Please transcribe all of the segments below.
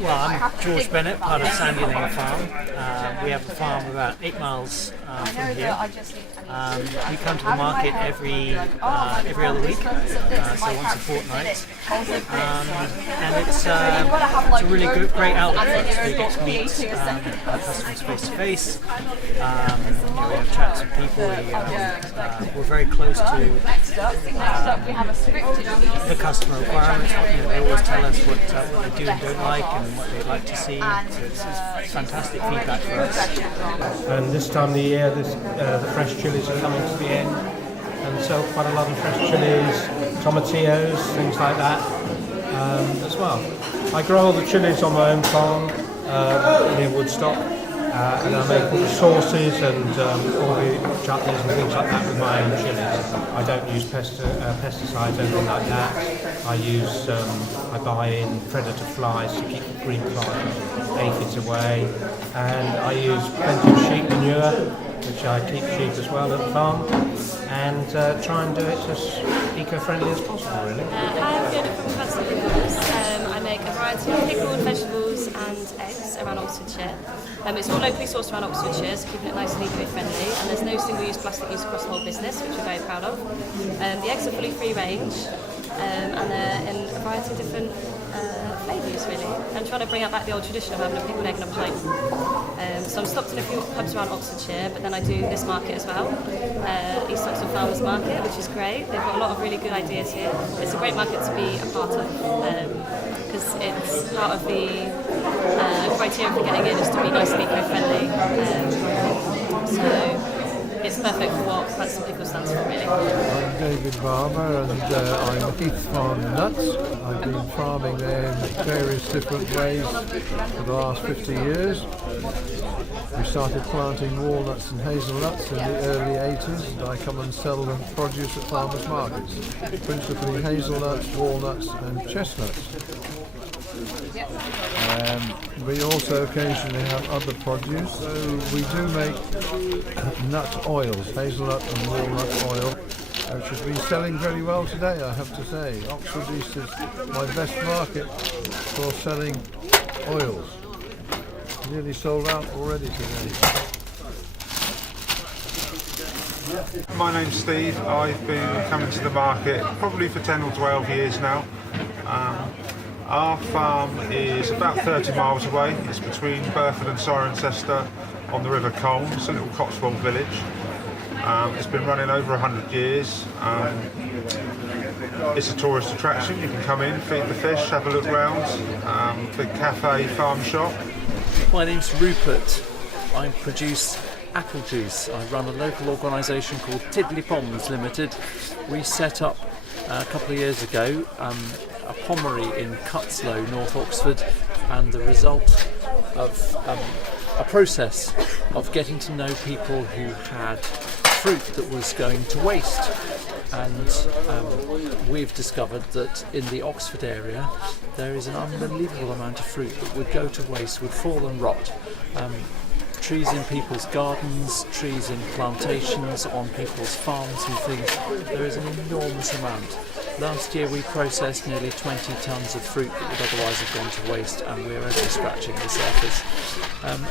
Well, I'm George Bennett, part of Sandy Lane Farm. We have a farm about 8 miles from here. We come to the market every other week, so once a fortnight. And it's a really great outlet for us. We get to meet our customers face to face. We have chats with people. We're very close to the customer requirements. They always tell us what they do and don't like and what they'd like to see. So it's fantastic feedback for us. And this time of the year, the fresh chilies are coming to the end, and we sell quite a lot of fresh chilies, tomatillos, things like that as well. I grow all the chilies on my own farm near Woodstock, and I make all the sauces and all the chutneys and things like that with my own chilies. I don't use pesticides, anything like that. I buy in predator flies to keep the green fly aphids away, and I use plenty of sheep manure, which I keep cheap as well at the farm, and try and do it as eco-friendly as possible, really. Hi, I'm Fiona from Curated Pickles. I make a variety of pickled vegetables and eggs around Oxfordshire. It's all locally sourced around Oxfordshire, so keeping it nice and eco-friendly, and there's no single-use plastic used across the whole business, which we're very proud of. The eggs are fully free range, and they're in a variety of different flavours, really. I'm trying to bring out back the old tradition of having a pickled egg in a pint. So I'm stopped in a few pubs around Oxfordshire, but then I do this market as well, East Oxford Farmers Market, which is great. They've got a lot of really good ideas here. It's a great market to be a part of, because it's part of the criteria for getting in is to be nice and eco-friendly. So it's perfect for what Plants and Pickles stands for, really. I'm David Barber, and I'm Heath Farm Nuts. I've been farming there in various different ways for the last 50 years. We started planting walnuts and hazelnuts in the early 80s, and I come and sell them produce at farmers markets, principally hazelnuts, walnuts and chestnuts. We also occasionally have other produce, so we do make nut oils, hazelnut and walnut oil, which has been selling very well today, I have to say. Oxford East is my best market for selling oils. Nearly sold out already today. My name's Steve. I've been coming to the market probably for 10 or 12 years now. Our farm is about 30 miles away. It's between Burford and Cirencester on the River Colne. It's a little Cotswold village. It's been running over 100 years. It's a tourist attraction. You can come in, feed the fish, have a look round. Big cafe, farm shop. My name's Rupert. I produce apple juice. I run a local organisation called Tiddly Poms Limited. We set up a couple of years ago a pommery in Cutslow, North Oxford, and the result of a process of getting to know people who had fruit that was going to waste. And we've discovered that in the Oxford area there is an unbelievable amount of fruit that would go to waste, would fall and rot. Trees in people's gardens, trees in plantations, on people's farms and things. There is an enormous amount. Last year we processed nearly 20 tonnes of fruit that would otherwise have gone to waste, and we're only scratching the surface.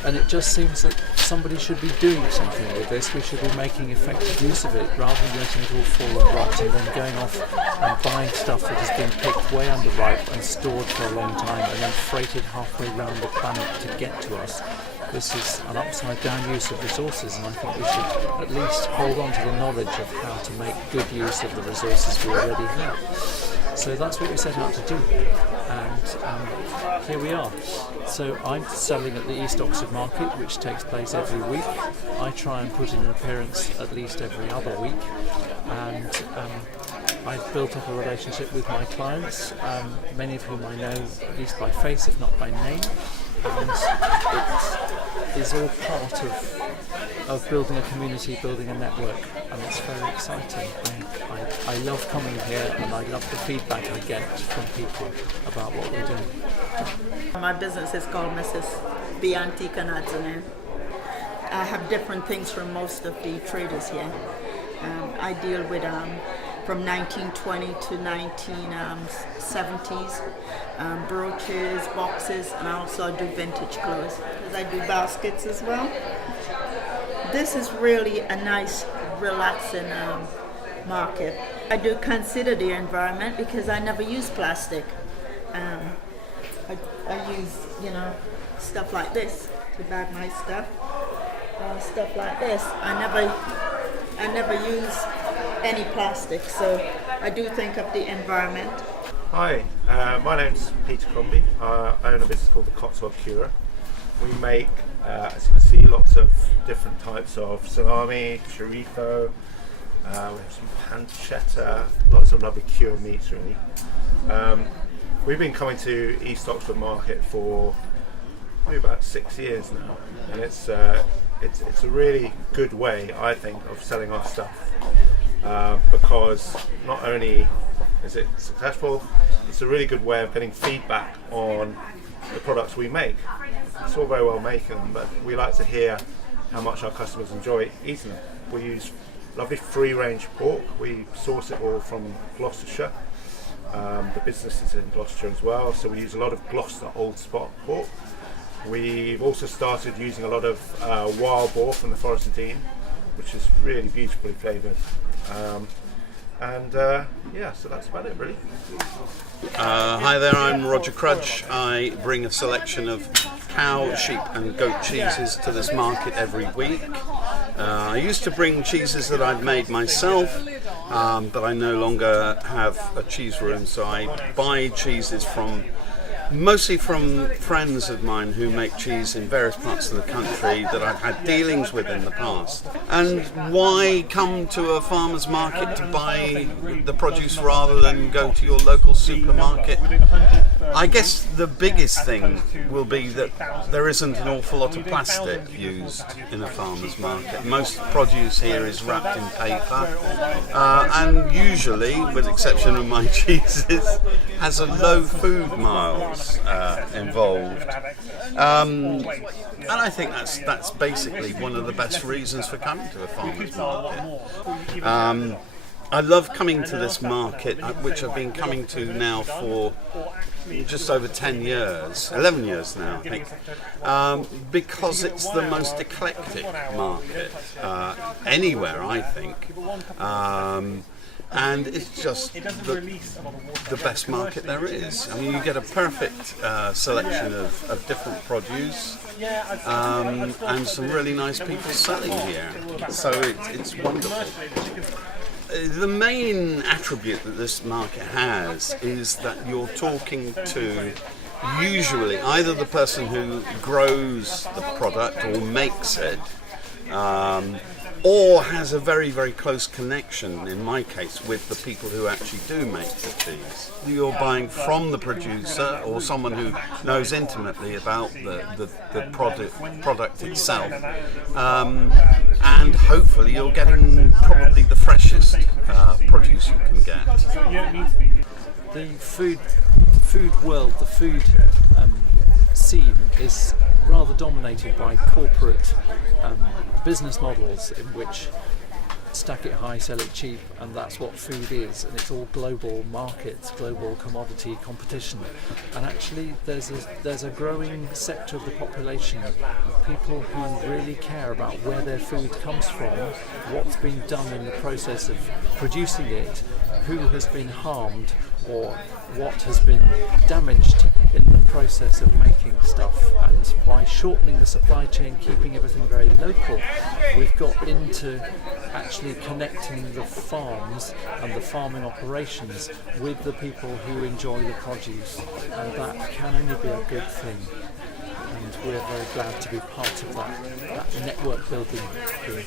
And it just seems that somebody should be doing something with this. We should be making effective use of it rather than letting it all fall and rot and then going off and buying stuff that has been picked way underripe and stored for a long time and then freighted halfway around the planet to get to us. This is an upside down use of resources, and I think we should at least hold on to the knowledge of how to make good use of the resources we already have. So that's what we set out to do, and here we are. So I'm selling at the East Oxford Market, which takes place every week. I try and put in an appearance at least every other week, and I've built up a relationship with my clients, many of whom I know at least by face, if not by name. And it is all part of building a community, building a network, and it's very exciting. I love coming here, and I love the feedback I get from people about what we're doing. My business is called Mrs. B. Antique and Artisanal. I have different things from most of the traders here. I deal with from 1920 to 1970s, brooches, boxes, and I also do vintage clothes because I do baskets as well. This is really a nice, relaxing market. I do consider the environment because I never use plastic. I use, stuff like this to bag my stuff. Stuff like this. I never use any plastic, so I do think of the environment. Hi, my name's Peter Crombie. I own a business called the Cotswold Curated. We make, as you can see, lots of different types of salami, chorizo, we have some pancetta, lots of lovely cured meats really. We've been coming to East Oxford Market for probably about 6 years now, and it's a really good way, I think, of selling our stuff, because not only is it successful, it's a really good way of getting feedback on the products we make. It's all very well making them, but we like to hear how much our customers enjoy eating them. We use lovely free-range pork. We source it all from Gloucestershire. The business is in Gloucestershire as well, so we use a lot of Gloucester Old Spot pork. We've also started using a lot of wild boar from the Forest of Dean, which is really beautifully flavoured. So that's about it really. Hi there, I'm Roger Crudge. I bring a selection of cow, sheep and goat cheeses to this market every week. I used to bring cheeses that I'd made myself, but I no longer have a cheese room, so I buy cheeses mostly from friends of mine who make cheese in various parts of the country that I've had dealings with in the past. And why come to a farmer's market to buy the produce rather than go to your local supermarket? I guess the biggest thing will be that there isn't an awful lot of plastic used in a farmer's market. Most produce here is wrapped in paper, and usually, with the exception of my cheeses, has a low food miles involved, and I think that's basically one of the best reasons for coming to a farmer's market. I love coming to this market, which I've been coming to now for just over 10 years, 11 years now I think, because it's the most eclectic market anywhere, I think. And it's just the best market there is. I mean, you get a perfect selection of different produce, and some really nice people selling here. So it's wonderful. The main attribute that this market has is that you're talking to usually either the person who grows the product or makes it, or has a very, very close connection, in my case, with the people who actually do make the cheese. You're buying from the producer or someone who knows intimately about the product itself, and hopefully you're getting probably the freshest produce you can get. The food world, the food scene is rather dominated by corporate business models in which stack it high, sell it cheap, and that's what food is, and it's all global markets, global commodity competition. And actually there's a growing sector of the population of people who really care about where their food comes from, what's been done in the process of producing it, who has been harmed, or what has been damaged in the process of making stuff. And by shortening the supply chain, keeping everything very local, we've got into actually connecting the farms and the farming operations with the people who enjoy the produce, and that can only be a good thing. And we're very glad to be part of that network building here.